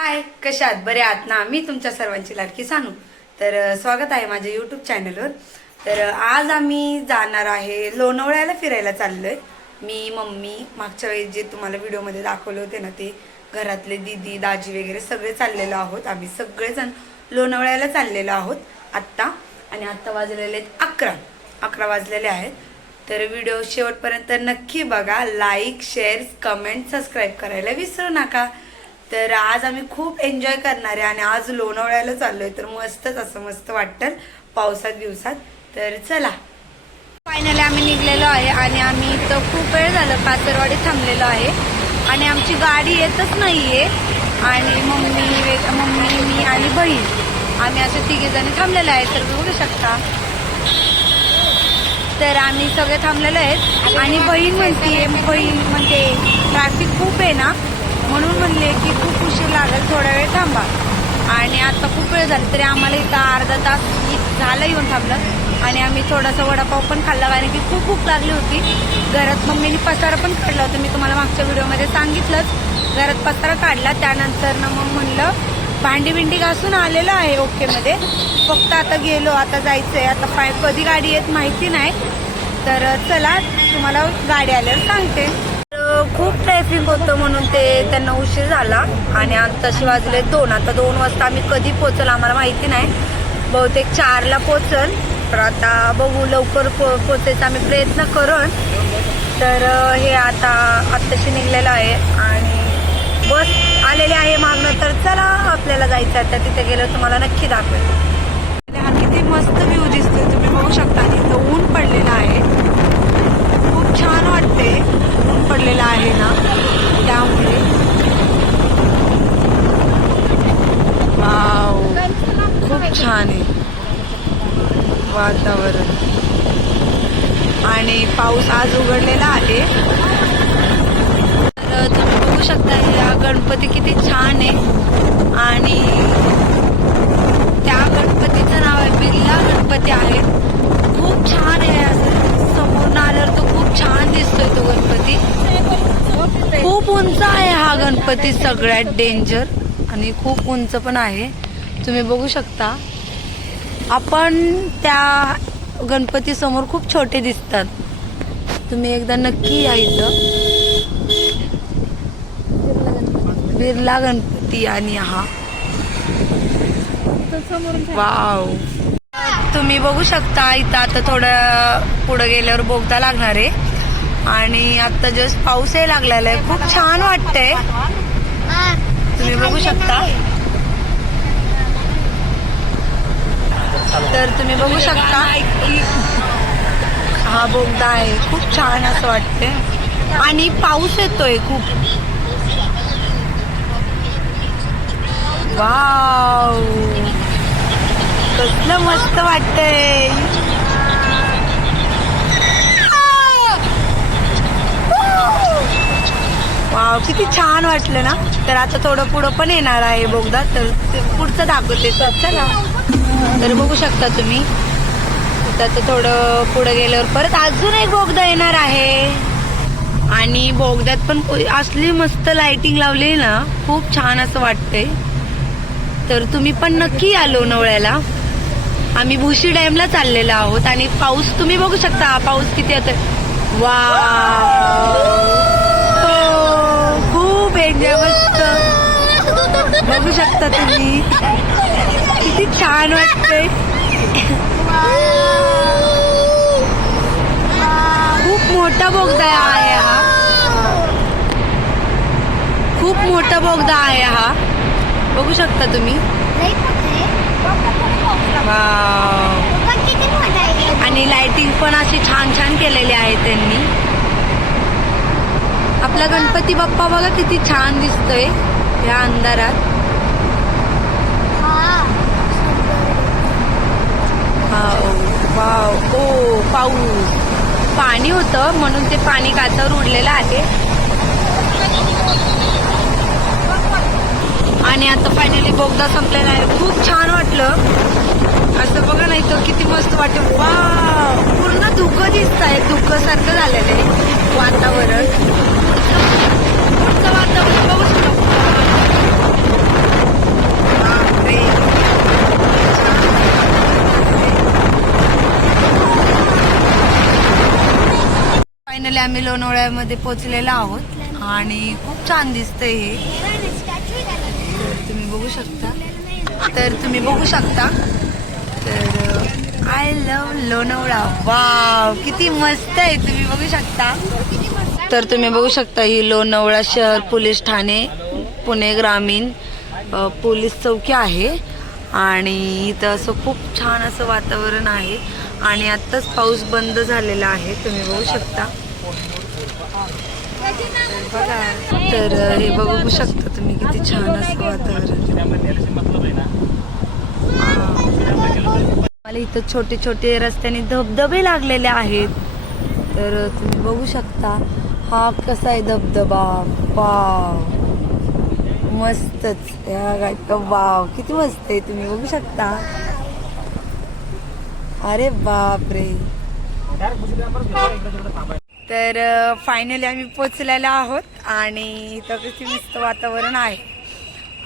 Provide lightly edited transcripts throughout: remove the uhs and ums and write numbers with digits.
हाय, कशा आहात? बरे आहात ना? मी तुमच्या सर्वांची लाडकी सानू. तर स्वागत आहे माझ्या यूट्यूब चॅनलवर. तर आज आम्ही जाणार आहे लोणावळ्याला फिरायला चाललोय. मी, मम्मी, मागच्या वेळी जे तुम्हाला व्हिडिओमध्ये दाखवले होते ना, ते घरातले दीदी, दाजी वगैरे सगळे चाललेलो आहोत. आम्ही सगळेजण लोणावळ्याला चाललेलो आहोत आत्ता. आणि आत्ता वाजलेले आहेत 11 वाजलेले आहेत. तर व्हिडिओ शेवटपर्यंत नक्की बघा. लाईक, शेअर, कमेंट, सबस्क्राईब करायला विसरू नका. तर आज आम्ही खूप एन्जॉय करणार आहे आणि आज लोणावळ्याला चाललोय. तर मस्तच असं मस्त वाटतं पावसात दिवसात. तर चला, फायनली आम्ही निघलेलो आहे आणि आम्ही इथं खूप वेळ झालं कासरवाडी थांबलेलो आहे आणि आमची गाडी येतच नाहीये. आणि मम्मी मी आणि बहीण आम्ही असे तिघेजणी थांबलेले आहेत. तर बघू शकता. तर आम्ही सगळे थांबलेले आहेत आणि बहीण म्हणते ट्रॅफिक खूप आहे ना, म्हणून म्हणले की खूप उशीर लागेल, थोडा वेळ थांबा. आणि आता खूप वेळ झाला तरी आम्हाला इथं अर्धा तास झालं येऊन थांबलं. आणि आम्ही थोडासा वडापाव पण खाल्ला कारण की खूप भूक लागली होती. घरात मम्मीने पसारा पण काढला होता, मी तुम्हाला मागच्या व्हिडिओमध्ये सांगितलंच. घरात पसारा काढला, त्यानंतर ना मग म्हणलं भांडी बिंडी घासून आलेलं आहे ओकेमध्ये. फक्त आता गेलो, आता जायचंय. आता कधी गाडी येत माहिती नाही. तर चला, तुम्हाला गाडी आल्यावर सांगते. खूप ट्रॅफिक होतं म्हणून त्यांना उशीर झाला. आणि आताशी वाजले 2. आता 2 वाजता आम्ही कधी पोहोचल आम्हाला माहिती नाही. बहुतेक 4ला पोहोचल. तर आता बघू, लवकर पोचायचा आम्ही प्रयत्न करून. तर हे आत्ताशी निघलेलं आहे आणि बस आलेले आहे मागणं. तर चला, आपल्याला जायचं आहे. तर तिथे गेलं तुम्हाला नक्की दाखवेल. हा किती मस्त व्ह्यू दिसतोय, तुम्ही बघू शकता. आणि इथं ऊन पडलेलं आहे, खूप छान वाटते. ऊन पडलेलं आहे ना, त्यामुळे वाव, खूप छान आहे वातावरण. आणि पाऊस आज उघडलेला आहे. तर तुम्ही बघू शकता हा गणपती किती छान आहे. आणि त्या गणपतीचं नाव आहे बिर्ला गणपती आहे. खूप छान आहे. समोर आल्यावर तो खूप छान दिसतोय तो गणपती. खूप उंच आहे हा गणपती, सगळ्यात डेंजर. आणि खूप उंच पण आहे, तुम्ही बघू शकता. आपण त्या गणपती समोर खूप छोटे दिसतात. तुम्ही एकदा नक्की या इथं. बिर्ला गणपती. आणि हा वाव, तुम्ही बघू शकता. इथं आता थोडं पुढे गेल्यावर बोगदा लागणार आहे. आणि आता जस्ट पाऊस यायला लागलेला आहे. खूप छान वाटतंय, तुम्ही बघू शकता. तर तुम्ही बघू शकता हा बोगदा आहे. खूप छान असं वाटतंय आणि पाऊस येतोय खूप. वाव, कसलं मस्त वाटतंय. वाव, किती छान वाटलं ना. तर आता थोडं पुढं पण येणार आहे बोगदा, तर पुढचं दाखवते. चला, तर बघू शकता तुम्ही. आता थोडं पुढे गेल्यावर परत अजून एक बोगदा येणार आहे. आणि बोगद्यात पण असली मस्त लाइटिंग लावली ना, खूप छान असं वाटतंय. तर तुम्ही पण नक्की या लोणावळ्याला. आम्ही भुशी डॅमला चाललेलो आहोत. आणि पाऊस तुम्ही बघू शकता, पाऊस किती येतोय. वाव, खूप एन्जॉय, मस्त बघू शकता तुम्ही. किती छान वाटतंय. खूप मोठा बोगदा आहे हा, खूप मोठा बोगदा आहे हा, बघू शकता तुम्ही. आणि लाइटिंग पण अशी छान छान केलेली आहे त्यांनी. आपला गणपती बाप्पा बघा किती छान दिसतोय या अंधारात. वाव, ओ पाऊस, पाणी होतं म्हणून ते पाणी काचावर उडलेलं आहे. आणि आता फायनली बोगदा संपलेला आहे. खूप छान वाटलं असं बघा नाही तर किती मस्त वाटतं. वाव, पूर्ण धुकं दिसत आहे, धुकं सारखं झालेलं आहे वातावरण. पुढचं वातावरण बघू शकतो. आम्ही लोणावळ्यामध्ये पोहोचलेलो आहोत आणि खूप छान दिसतंय हे. तर तुम्ही बघू शकता तर आय लव्ह लोणावळा. वाव किती मस्त आहे, तुम्ही बघू शकता. तर तुम्ही बघू शकता ही लोणावळा शहर पोलीस ठाणे पुणे ग्रामीण पोलीस चौकी आहे आणि इथं असं खूप छान असं वातावरण आहे आणि आत्ताच पाऊस बंद झालेला आहे, तुम्ही बघू शकता. बघा तर हे बघू शकता तुम्ही किती छान असं वातावरण. मला इथं छोटे छोटे रस्त्याने धबधबे लागलेले आहेत, तर तुम्ही बघू शकता. हा कसा आहे धबधबा, वाव मस्तच. वाव किती मस्त आहे, तुम्ही बघू शकता. अरे बाप रे. तर फायनली आम्ही पोचलेलो आहोत आणि इथं किती मस्त वातावरण आहे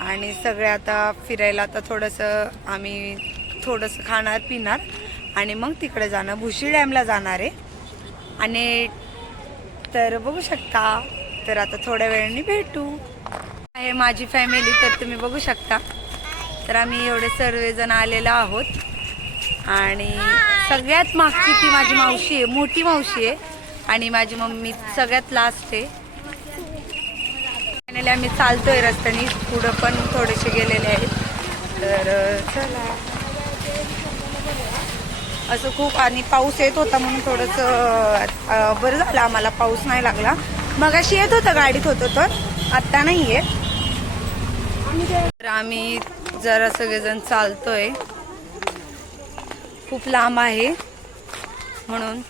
आणि सगळे आता फिरायला. आता थोडंसं आम्ही खाणार पिणार आणि मग तिकडे जाणार, भुशी डॅमला जाणार आहे. आणि तर बघू शकता, तर आता थोड्या वेळाने भेटू. आहे माझी फॅमिली, तर तुम्ही बघू शकता. तर आम्ही एवढे सर्वजण आलेलो आहोत आणि सगळ्यात मागची ती माझी मावशी आहे, मोठी मावशी आहे आणि माझी मम्मी सगळ्यात लास्ट आहे. फायनली आम्ही चालतोय रस्त्याने, पुढं पण थोडेसे गेलेले आहेत. तर चला असं खूप. आणि पाऊस येत होता म्हणून थोडंसं बरं झालं आम्हाला पाऊस नाही लागला. मगाशी येत होता, गाडीत होतो, तर आत्ता नाही येत. तर आम्ही जरा सगळेजण चालतोय, खूप लांब आहे म्हणून.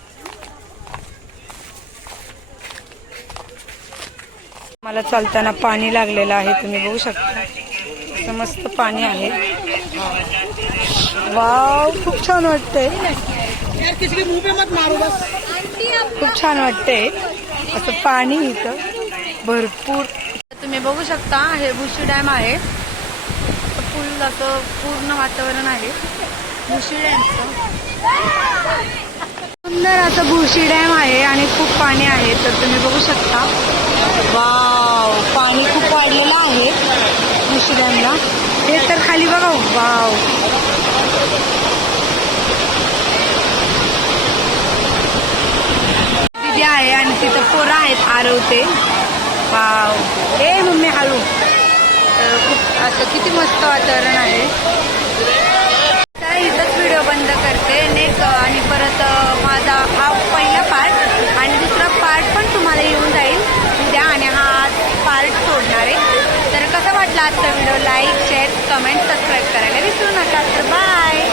मला चालताना पाणी लागलेलं आहे, तुम्ही बघू शकता. मस्त पाणी आहे. वाव खूप छान वाटतंय, खूप छान वाटतंय असं पाणी इथं भरपूर. तुम्ही बघू शकता हे भुशी डॅम आहे. फुल असं पूर्ण वातावरण आहे भुशी डॅमचं. सुंदर असं भुशी डॅम आहे आणि खूप पाणी आहे, तर तुम्ही बघू शकता. वाव पाणी खूप वाढलेलं आहे भुशी डॅमला. हे तर खाली बघा, वाव दिदी आहे आणि तिथं पोरं आहेत आरवते. वाव ए मम्मी हळू. तर खूप असं किती मस्त वातावरण आहे. तर इथंच व्हिडिओ बंद करते. नेक्स्ट आणि परत माझा हा पहिला पार्ट आणि दुसरा पार्ट पण तुम्हाला येऊन जाईल उद्या आणि हा पार्ट सोडणार आहे. तर कसा वाटला आजचा video, like share comment subscribe करायला विसरू नका. तर बाय.